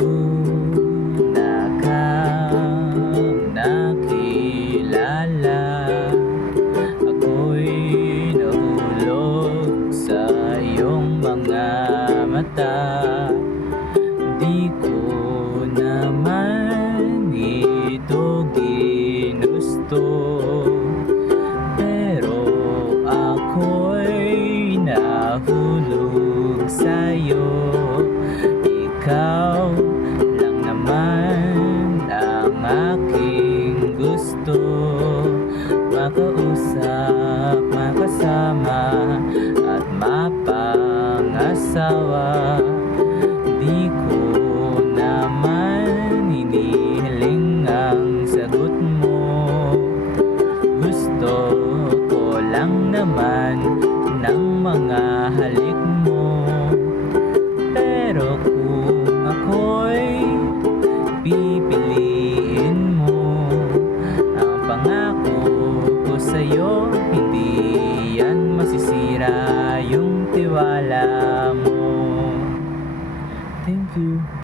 una kang nakilala Ako'y nahulog sa iyong mga mata. Di ko naman ito Pero ako'y nahulog sa'yo. Ikaw Makausap, makasama at mapangasawa. Di ko naman inihiling ang sagot mo. Gusto ko lang naman ng mga halik mo. Pero sa'yo Hindi yan masisira yung tiwala mo